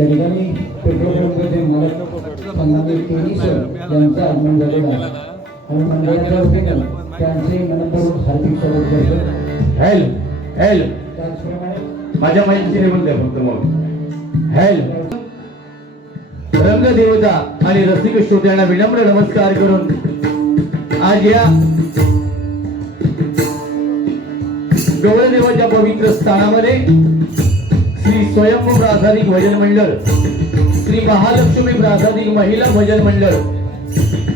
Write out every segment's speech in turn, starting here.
त्या ठिकाणी पेट्रोल पंपाचे मालक सन्माननीय केनी सर यांचा आगमन झालेला आहे आणि मंडळाच्या वतीने त्यांचे मनपूर्वक हार्दिक स्वागत करतो। हेल हेल त्याचप्रमाणे माझ्या माहितीचे म्हणते फक्त मग हेल रंगदेवता आणि रसिक श्रोत्यांना विनम्र नमस्कार करून आज या गवळदेवाच्या पवित्र स्थानामध्ये श्री स्वयंभू प्रासादिक भजन मंडळ, श्री महालक्ष्मी प्रासादिक महिला भजन मंडळ,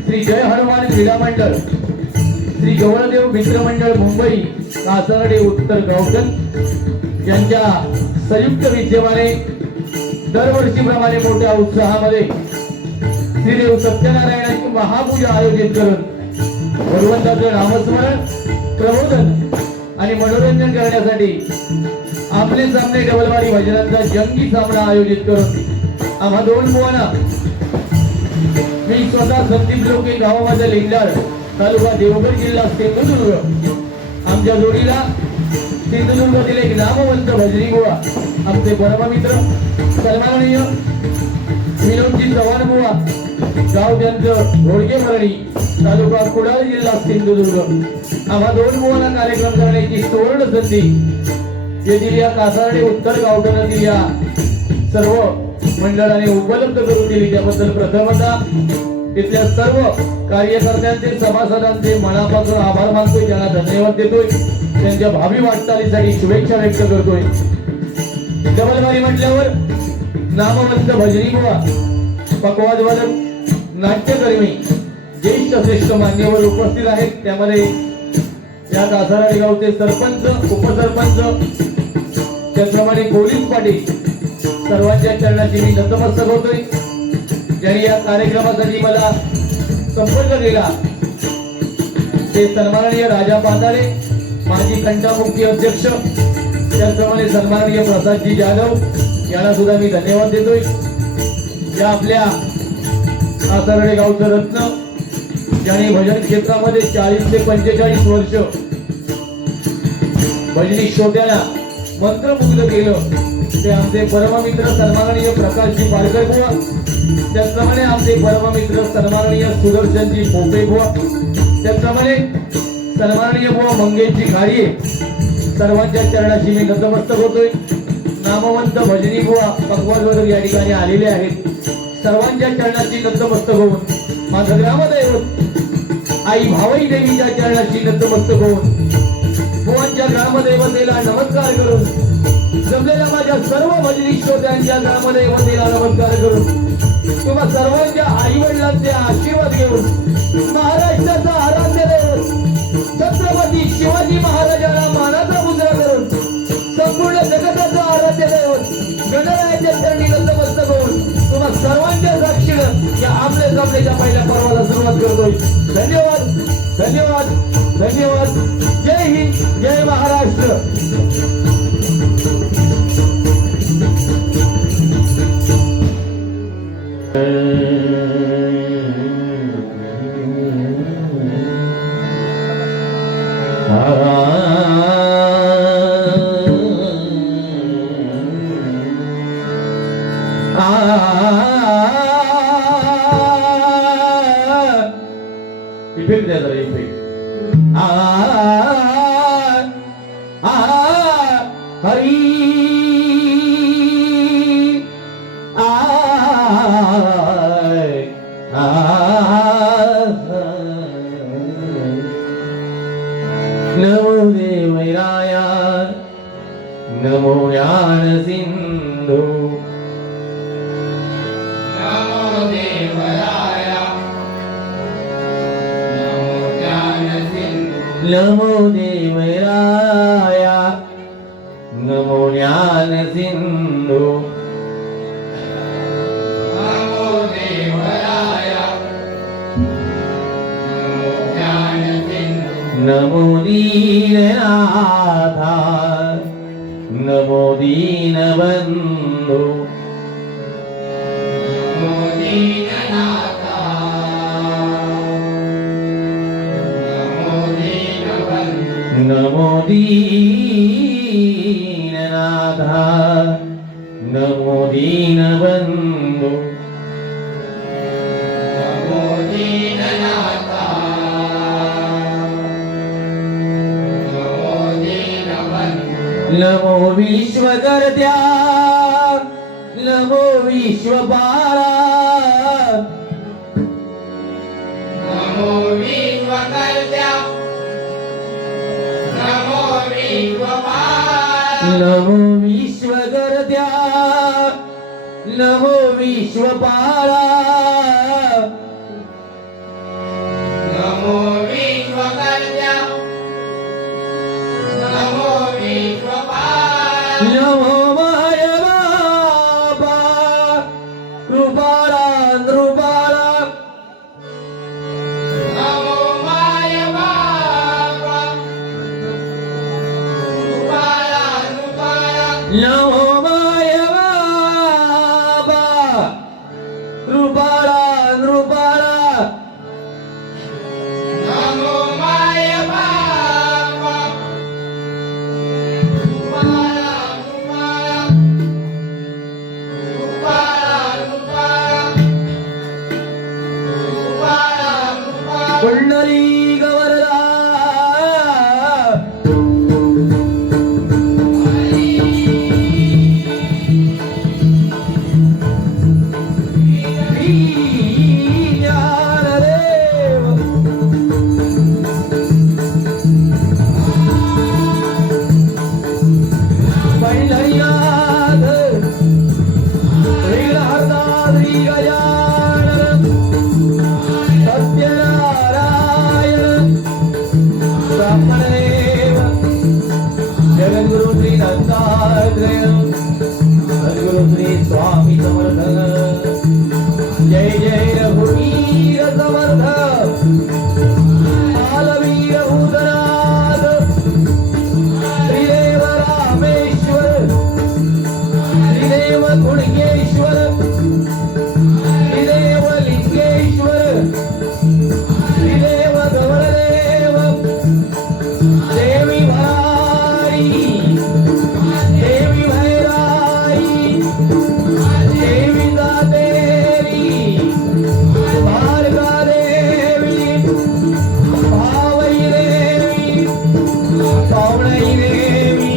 श्री जय हनुमान क्रीडा मंडळ, श्री गवळदेव मित्र मंडळ मुंबई कासारडे उत्तर गावठण यांच्या संयुक्त विद्यमाने दरवर्षीप्रमाणे मोठ्या उत्साहामध्ये श्रीदेव सत्यनारायणाची महापूजा आयोजित करून भगवंताचं नामस्मरण, प्रबोधन आणि मनोरंजन करण्यासाठी आपले सामने डबलवारी भजनांचा जंगी सामना आयोजित करून आम्हा दोन बुवांना मी स्वतः संदीप लोके गावामध्ये लिंगार तालुका देवगड जिल्हा सिंधुदुर्ग आमच्या जोडीला सिंधुदुर्गातील एक नामवंत भजनी बुवा आमचे परममित्र सन्माननीय विनोदजी चव्हाण बुवा गाव त्यांचं घोडके मरणी तालुका कुडाळ जिल्हा सिंधुदुर्ग आम्हा दोन बुवांना कार्यक्रम करण्याची सुवर्ण संधी येथील या कासारडे उत्तर गावठणातील या सर्व मंडळाने उपलब्ध करून दिली त्याबद्दल प्रथमतः तिथल्या सर्व कार्यकर्त्यांचे सभासदांचे मनापासून आभार मानतोय, त्यांना धन्यवाद देतोय, त्यांच्या भावी वाटचालीसाठी शुभेच्छा व्यक्त करतोय। डबलवारी म्हटल्यावर नामवंत भजनी बुवा, पकवादवादक, नाट्यकर्मी, ज्येष्ठ श्रेष्ठ मान्यवर उपस्थित आहेत। त्यामध्ये या कासारडे गावचे सरपंच, उपसरपंच, त्याचप्रमाणे पोलीस पाटील सर्वांच्या चरणाची मी नतमस्तक होतोय। ज्यांनी या कार्यक्रमासाठी मला संपर्क केला ते सन्माननीय राजा पाताळे, माजी कंटामुक्ती अध्यक्ष, त्याचप्रमाणे सन्माननीय प्रसादजी जाधव यांना सुद्धा मी धन्यवाद देतोय। या आपल्या कासारडे गावचं रत्न ज्यांनी भजन क्षेत्रामध्ये 40 ते 45 वर्ष भजनी श्रोत्यांना मंत्रमुग्ध केलं ते आमचे परममित्र सन्माननीय प्रकाशजी पालकर बुवा, त्याचप्रमाणे आमचे परममित्र सन्माननीय सुदर्शनजी पोपे बुवा, त्याचप्रमाणे सन्माननीय बुवा मंगेशजी खाडिये सर्वांच्या चरणाशी मी नतमस्तक होतोय। नामवंत भजनी बुवा पकवादवादक या ठिकाणी आलेले आहेत, सर्वांच्या चरणाशी नतमस्तक होऊन माझं ग्रामदैवत आई भावई देवीच्या चरणाशी नतमस्तक होऊन बुवांच्या ग्रामदैवतेला नमस्कार करून जमलेल्या माझ्या सर्व भजनी श्रोत्यांच्या ग्रामदैवतेला नमस्कार करून तुम्हा सर्वांच्या आई वडिलांचे आशीर्वाद घेऊन महाराष्ट्राचा आराध्य दैवत छत्रपती शिवाजी महाराजांना मानाचा मुद्रा करून संपूर्ण जगताचं आराध्य दैवत गणरायाच्या चरणी नतमस्तक होऊन तुम्हा सर्वांच्या साक्षीनं या आपल्या जमलेच्या पहिल्या पर्वाला सुरुवात करतोय। धन्यवाद, धन्यवाद, धन्यवाद। जय हिंद, जय महाराष्ट्र। इफेक्ट द्या जरा, इफेक्ट। हरी नमो देवराया, नमो ज्ञान सिंधू, नमो देवराया, नमो ज्ञान सिंधू, नमो देवराया, नमो ज्ञान सिंधू, नमो देवराया, नमो ज्ञान सिंधू, नमो दीननाथा, नमो दीनबंधु, नमो दीननाथा, नमो दीनबंधु, नमो दीननाथा, नमो दीनबंधू नमो दीननाथा नमो दीनबंधू नमो विश्वकर्त्या नमो विश्वपाला नमो विश्वकर्त्या नमो विश्वपाला नमो विश्वकर्त्या नमो विश्वपाला नमो विश्वकर्त्या नमो विश्वपाला नमो माय बाबा कृपाला नृपाला नमो माय बाबा कृपाला कृपाला नमो माय बाबा कृपाला नृपाला नमो माय बाबा कृपाला कृपाला कृपाला कृपाला कृपाला कृपाला कुंडली गवरला ज्ञानदेव पंढरीनाथ श्रीहरदाद्री गजानन सत्यनारायण ब्रह्मदेव जगद्गुरु श्री दत्तात्रेय सद्गुरु श्री स्वामी समर्थ जय जय रघुवीर समर्थ बालवीर भूतनाथ श्रीदेव रामेश्वर श्रीदेव गुणगेश्वर श्रीदेव लिंगेश्वर श्रीदेव गवळदेव देवी भराई देवी भैराई देवी दातेरी भार्गा देवी भावई देवी पावणई देवी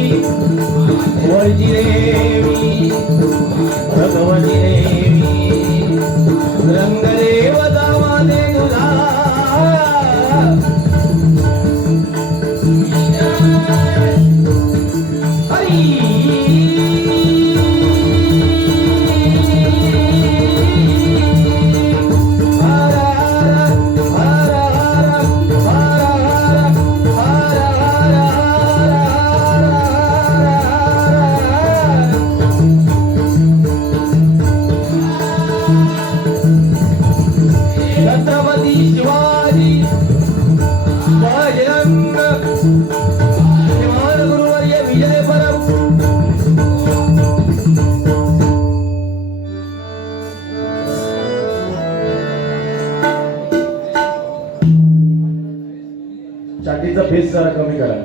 वळजी देवी भगवती देवी रंगदेवता माते तुझा छत्रपती शिवाजी बजरंग श्रीमान गुरुवर्य विजय परम छातीचा फेस जरा कमी करा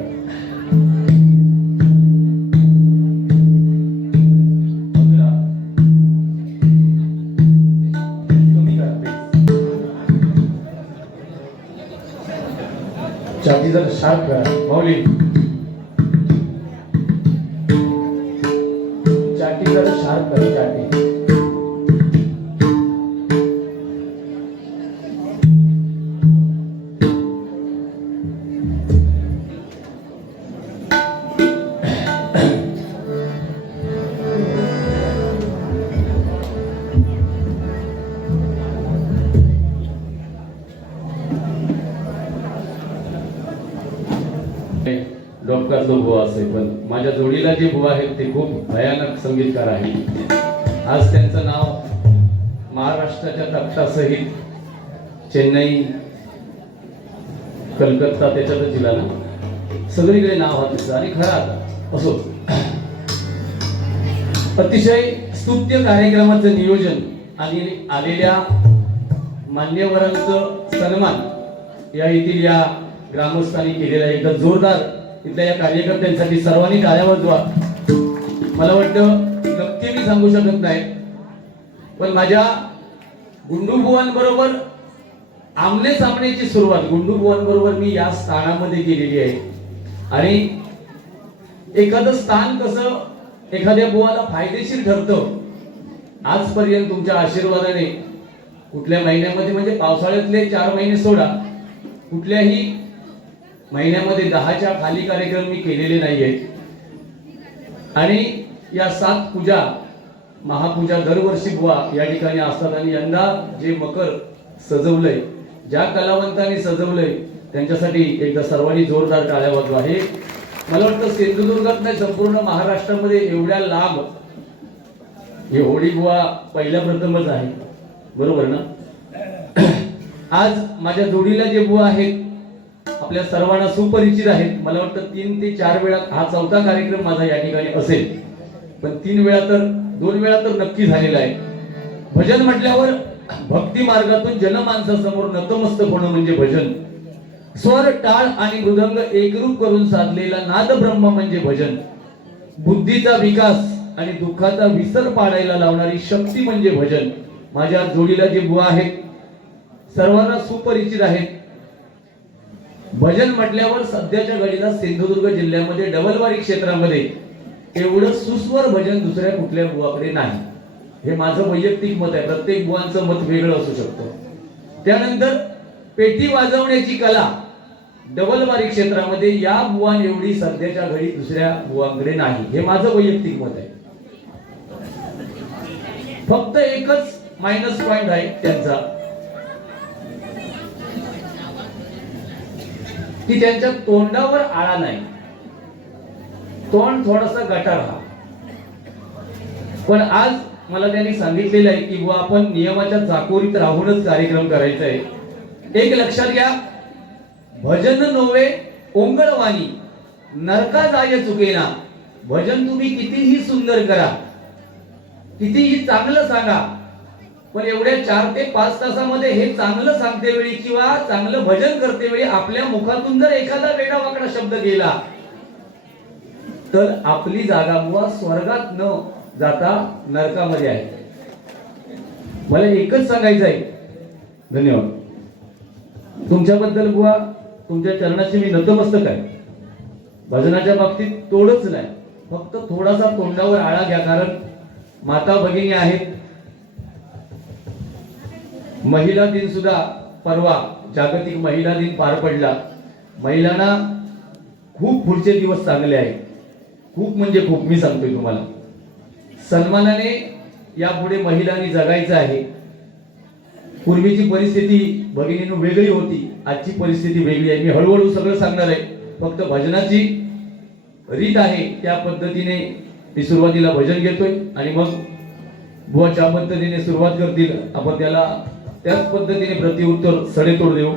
कमी करा face. छाती जरा शार्प करा माऊली छाती जरा शार्प करा छाती डॉक्टरचा बुवा असेल पण माझ्या जोडीला जे बुवा आहेत ते खूप भयानक संगीतकार आहेत. आज त्यांचं नाव महाराष्ट्राच्या तख्तासहित चेन्नई कलकत्ता त्याच्यातच जिल्हा ना सगळीकडे नाव होतं आणि खरं असो अतिशय स्तुत्य कार्यक्रमाचं नियोजन आणि आलेल्या मान्यवरांचं सन्मान या येथील या ग्रामस्थांनी केलेला एकदा जोरदार इथल्या या कार्यकर्त्यांसाठी सर्वांनी टाळ्या वाजवा. मला वाटतं नक्की इतके मी सांगू शकत नाही, पण माझ्या गुंडूबुवांबरोबर आमने सामनेची सुरुवात गुंडूबुवांबरोबर मी या स्थानामध्ये केलेली आहे. आणि एखादं स्थान कसं एखाद्या बुवाला फायदेशीर ठरतं, आजपर्यंत तुमच्या आशीर्वादाने कुठल्या महिन्यामध्ये म्हणजे पावसाळ्यातले 4 महिने सोडा, कुठल्याही महिन्यामध्ये 10च्या खाली कार्यक्रम मी केलेले नाहीये. आणि या 7 पूजा महापूजा दरवर्षी बुवा या ठिकाणी असतात. आणि यंदा जे मकर सजवलंय, ज्या कलावंतांनी सजवलंय त्यांच्यासाठी एकदा सर्वांनी जोरदार टाळ्या वाजवा. हे मला वाटतं सिंधुदुर्गात नाही संपूर्ण महाराष्ट्रामध्ये एवढ्या लांब हे होळी बुवा पहिल्या प्रथमच आहे, बरोबर ना. आज माझ्या जोडीला जे बुवा आहेत आपल्या सर्वांना सुपरिचित आहेत. मला वाटतं 3 ते 4 वेळा हा 4था कार्यक्रम माझा या ठिकाणी असेल, पण 2 वेळा तर नक्की झालेला आहे. भजन म्हटल्यावर भक्ती मार्गातून जनमानसासमोर नतमस्तक होणं म्हणजे भजन. स्वर, टाळ आणि मृदंग एकरूप करून साधलेला नाद ब्रह्म म्हणजे भजन. बुद्धीचा विकास आणि दुःखाचा विसर पाडायला लावणारी शक्ती म्हणजे भजन. माझ्या जोडीला जे बुवा आहेत सर्वांना सुपरिचित आहेत. भजन म्हटल्यावर सध्याच्या घडीला सिंधुदुर्ग जिल्ह्यामध्ये डबलवारी क्षेत्रामध्ये एवढं सुस्वर भजन दुसऱ्या कुठल्या बुवाकडे नाही. हे माझं वैयक्तिक मत आहे, प्रत्येक बुवांचं मत वेगळं असू शकतं. त्यानंतर पेटी वाजवण्याची कला डबलवारी क्षेत्रामध्ये या बुवां एवढी सध्याच्या घडी दुसऱ्या बुवांकडे नाही. हे माझं वैयक्तिक मत आहे. फक्त एकच मायनस पॉइंट आहे त्यांचा, की त्यांच्या तोंडावर आळा नाही, तोंड थोडासा गटार हा. पण आज मला त्यांनी सांगितलेलं आहे की बुवा आपण नियमाच्या चाकोरीत राहूनच कार्यक्रम करायचा आहे. एक लक्षात घ्या, भजन नोवे ओंगळवाणी नरका जाय चुकेना. भजन तुम्ही कितीही सुंदर करा, कितीही चांगलं सांगा, पण एवढ्या 4 ते 5 तासामध्ये हे चांगलं सांगते वेळी किंवा चांगलं भजन करते वेळी आपल्या मुखातून जर एखादा वेडा वाकडा शब्द गेला तर आपली जागा बुवा स्वर्गात न जाता नरकामध्ये आहे. मला एकच सांगायचं आहे, धन्यवाद. तुमच्याबद्दल बुवा तुमच्या चरणाशी मी नतमस्तक आहे. भजनाच्या बाबतीत तोडच नाही, फक्त थोडासा तोंडावर आळा घ्या, कारण माता भगिनी आहेत. महिला दिन सुद्धा परवा जागतिक महिला दिन पार पडला. महिलांना खूप पुढचे दिवस चांगले आहेत, खूप म्हणजे खूप. मी सांगतोय तुम्हाला, सन्मानाने यापुढे महिलांनी जगायचं आहे. पूर्वीची परिस्थिती भगिनींनो वेगळी होती, आजची परिस्थिती वेगळी आहे. मी हळूहळू सगळं सांगणार आहे. फक्त भजनाची रीत आहे त्या पद्धतीने मी सुरुवातीला भजन घेतोय आणि मग बुवा ज्या पद्धतीने सुरुवात करतील आपण त्याला त्याच पद्धतीने प्रतिउत्तर सडेतोड देऊ.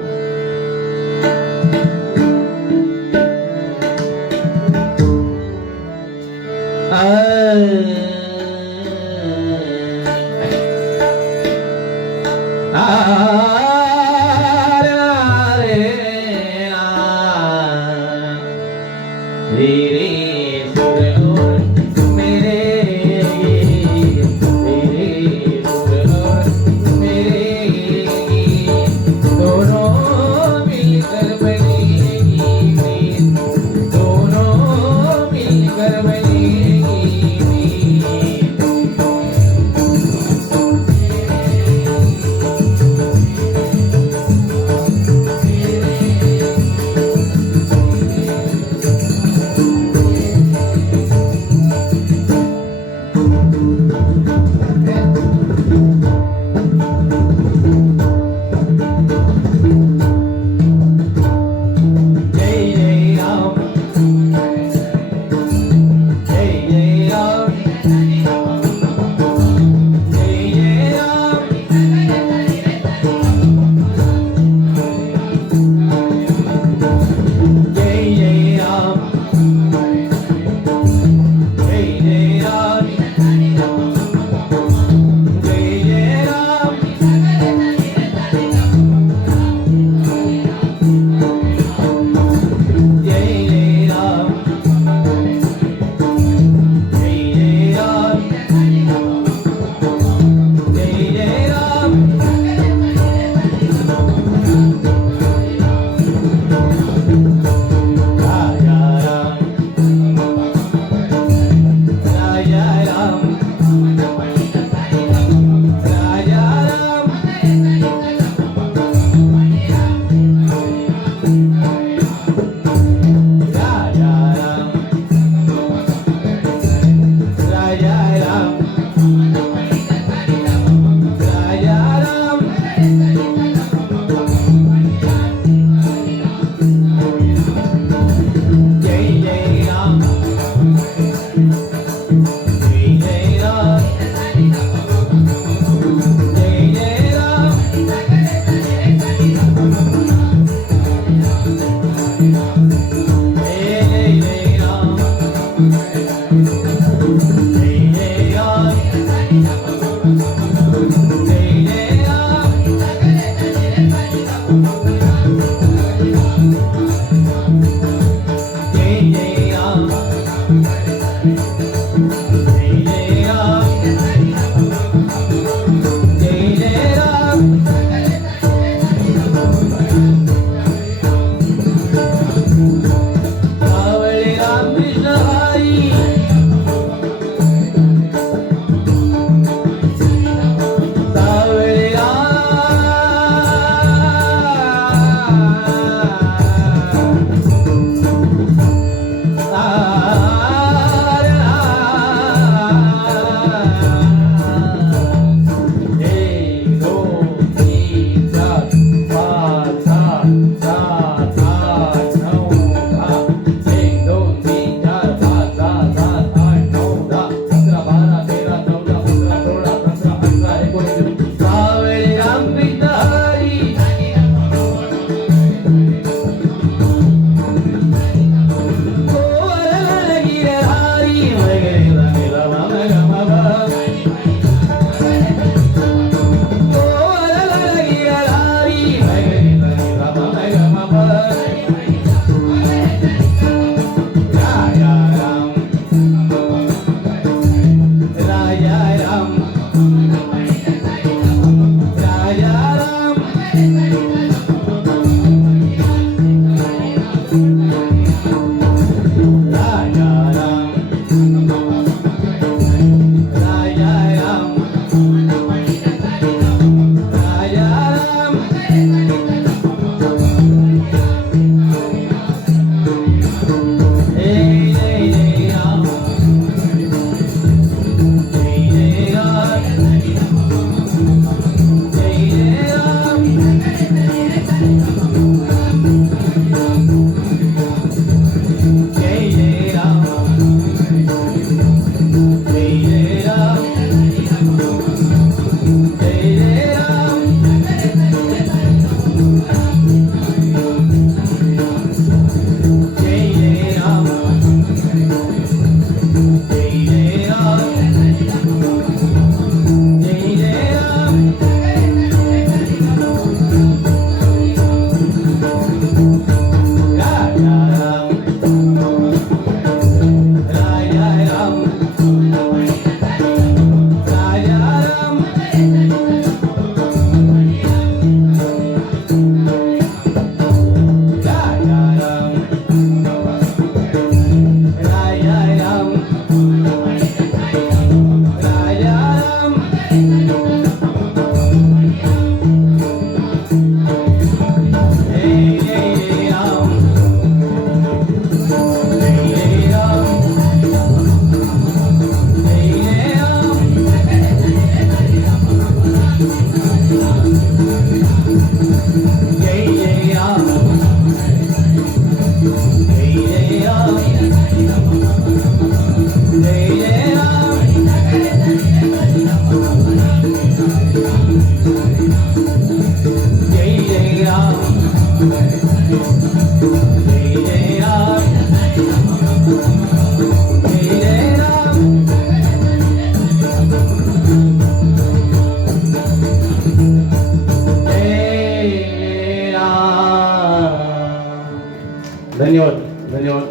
धन्यवाद धन्यवाद.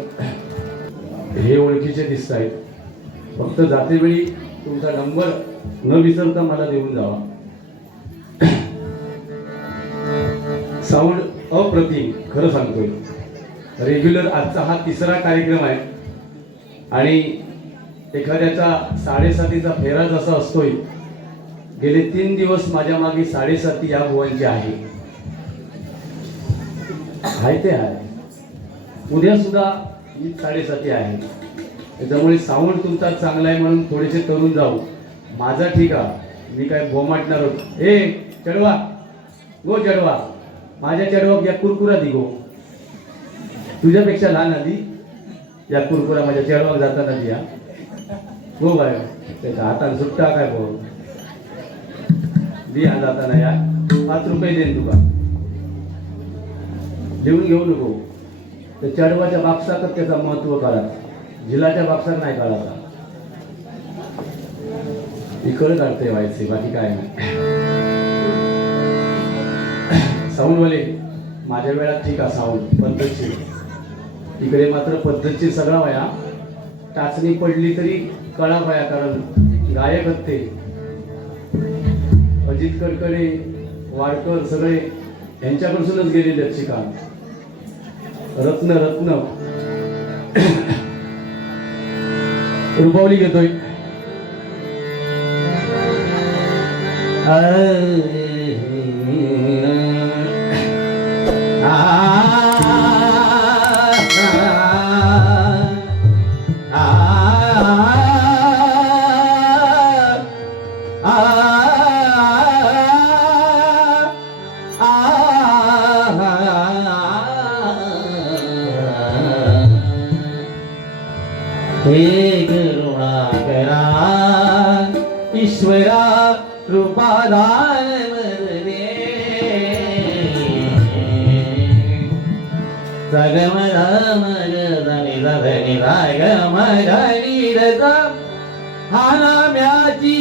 हे ओळखीचे दिसत आहेत. फक्त जातेवेळी तुमचा नंबर न विसरता मला देऊन जावा. साऊंड अप्रतिम, खरं सांगतोय. रेग्युलर आजचा हा तिसरा कार्यक्रम आहे आणि एखाद्याचा 7:30चा फेरा जसा असतोय, गेले 3 दिवस माझ्या मागे 7:30 या बुवांची आहे ते आहे. उद्या सुद्धा ही 7:30 आहे. त्याच्यामुळे साऊंड तुमचा चांगला आहे म्हणून थोडेसे तरुण जाऊ. माझा ठीक आहे, मी काय बोमाटणार होत. ए चढवा गो, चढवा. माझ्या चढवा या कुरकुरा दिगो. तुझ्यापेक्षा लहान आधी या कुरकुरा माझ्या चढवाक जाताना दिया गो बाय. त्याच्या हाताने सुट्टा काय बो दिया जाताना या 5 रुपये देईन तुका, लिहून घेऊ नको. तर चढवाच्या बापसाकच त्याचा महत्व कळा, झिलाच्या बापसाक नाही कळाचा. ती कळ काढते व्हायचे, बाकी काय नाही. साऊंडवाले माझ्या वेळात ठीक आहे, साऊंड पद्धतशीर. तिकडे मात्र पद्धतशीर सगळा वया. टाचणी पडली तरी कळा वया, कारण गायक होते अजित कडकडे, वाडकर सगळे यांच्याकडूनच गेलेले शिका. रत्न रत्न रुपावली घेतोय. हे करुणाकरा ईश्वरा रूपाधार मरणे हा नाम्याची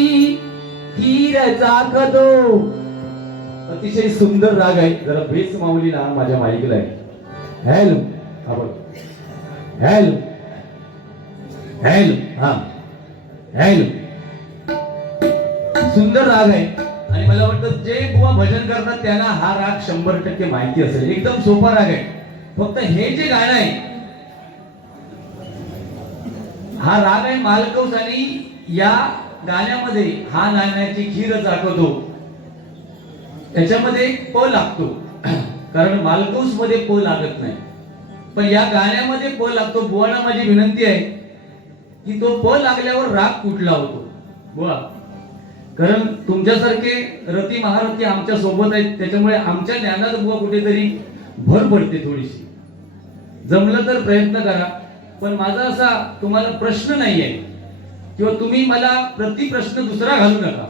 हीर चाकतो. अतिशय सुंदर राग आहे. जरा बेस माऊली ना माझ्या माईकला आहे. हॅलो हॅलो हॅलो हा हॅलो. सुंदर राग आहे आणि मला वाटतं जे बुवा भजन करतात त्यांना हा राग 100% माहिती असेल. एकदम सोपा राग आहे. फक्त हे जे गाणं आहे हा राग आहे मालकौस आणि या गाण्यामध्ये हा नाण्याची खीर दाखवतो. त्याच्यामध्ये प लागतो कारण मालकौस मध्ये प लागत नाही, पण या गाण्यामध्ये प लागतो. बुवाना माझी विनंती आहे की तो प लागल्यावर राग कुठला होतो बुवा, कारण तुमच्यासारखे रती महारथी आमच्या सोबत आहेत, त्याच्यामुळे आमच्या ज्ञानात बुवा कुठेतरी भर पडते थोडीशी. जमलं तर प्रयत्न करा, पण माझा असा तुम्हाला प्रश्न नाही आहे किंवा तुम्ही मला प्रतिप्रश्न दुसरा घालू नका,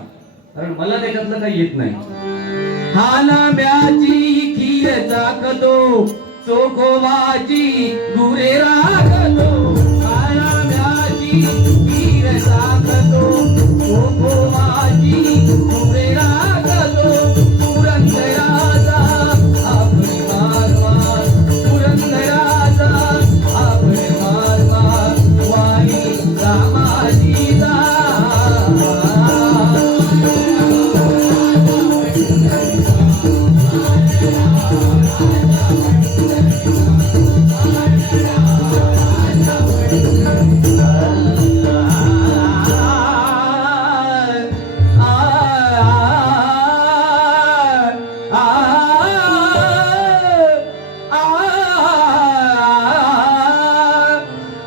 कारण मला त्याच्यातलं काही येत नाही. हा नाम्याची खीर चाकतो, चोखोबाची गुरे रागतो. हा नाम्याची खीर चाकतो, चोखोबाची गुरे रागतो. पुरंदराचा आपली मारवा, पुरंदराचा आपली मारवा, वाणी रामाची दा.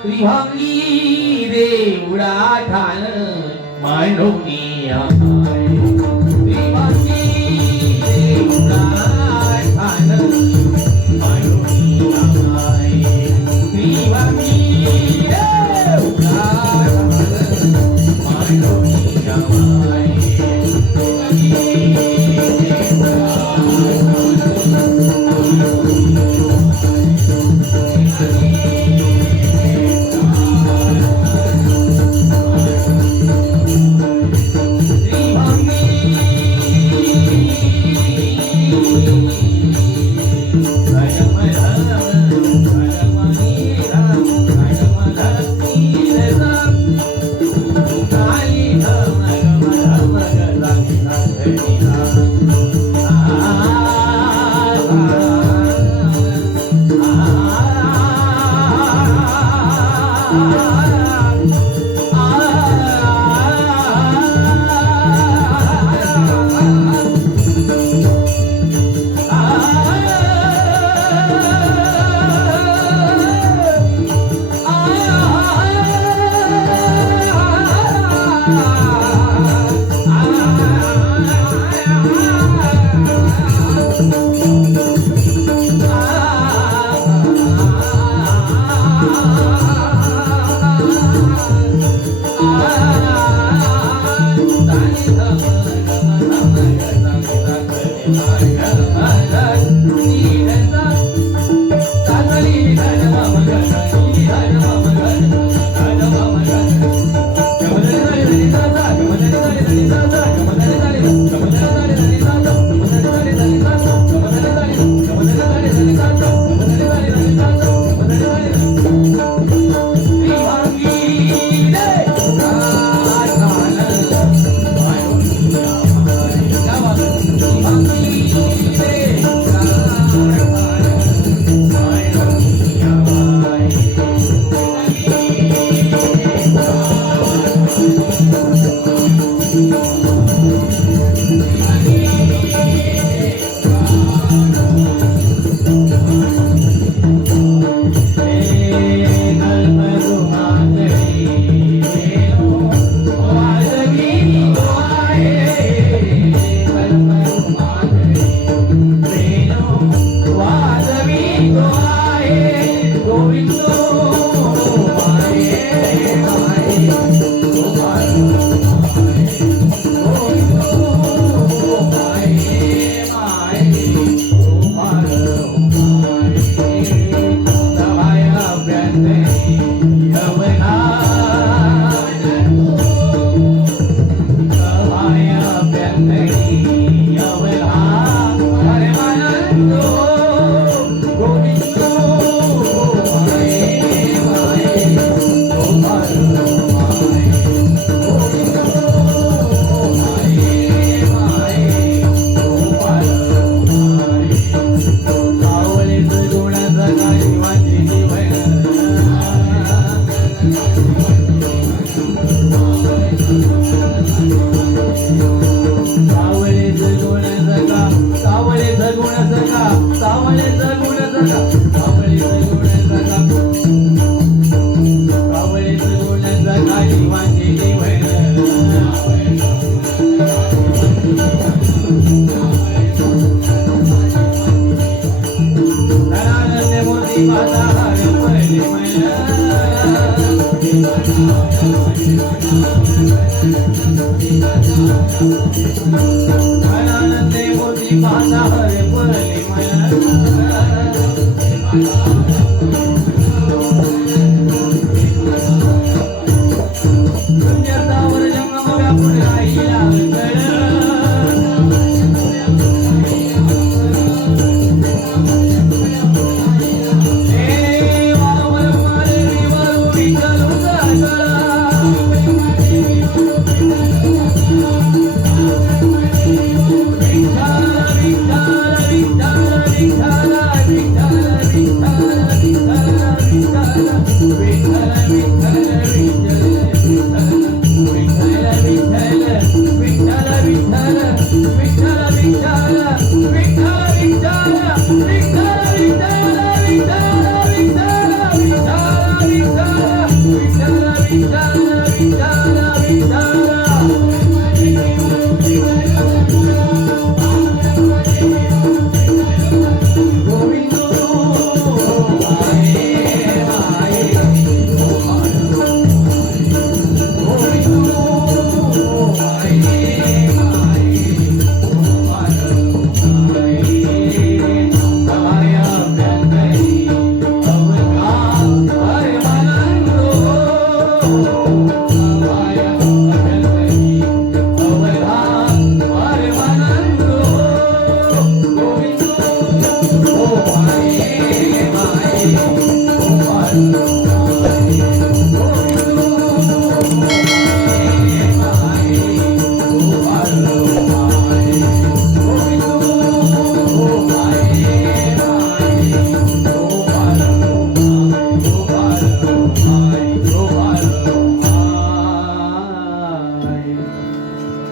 त्रिभंगी देवळा ठाण मांडोनी आय. त्रिभंगी देवळा ठाण मांडोनी आय. त्रिभंगी देवळा ठाण मांडोनी आय. Thank you.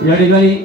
या ठिकाणी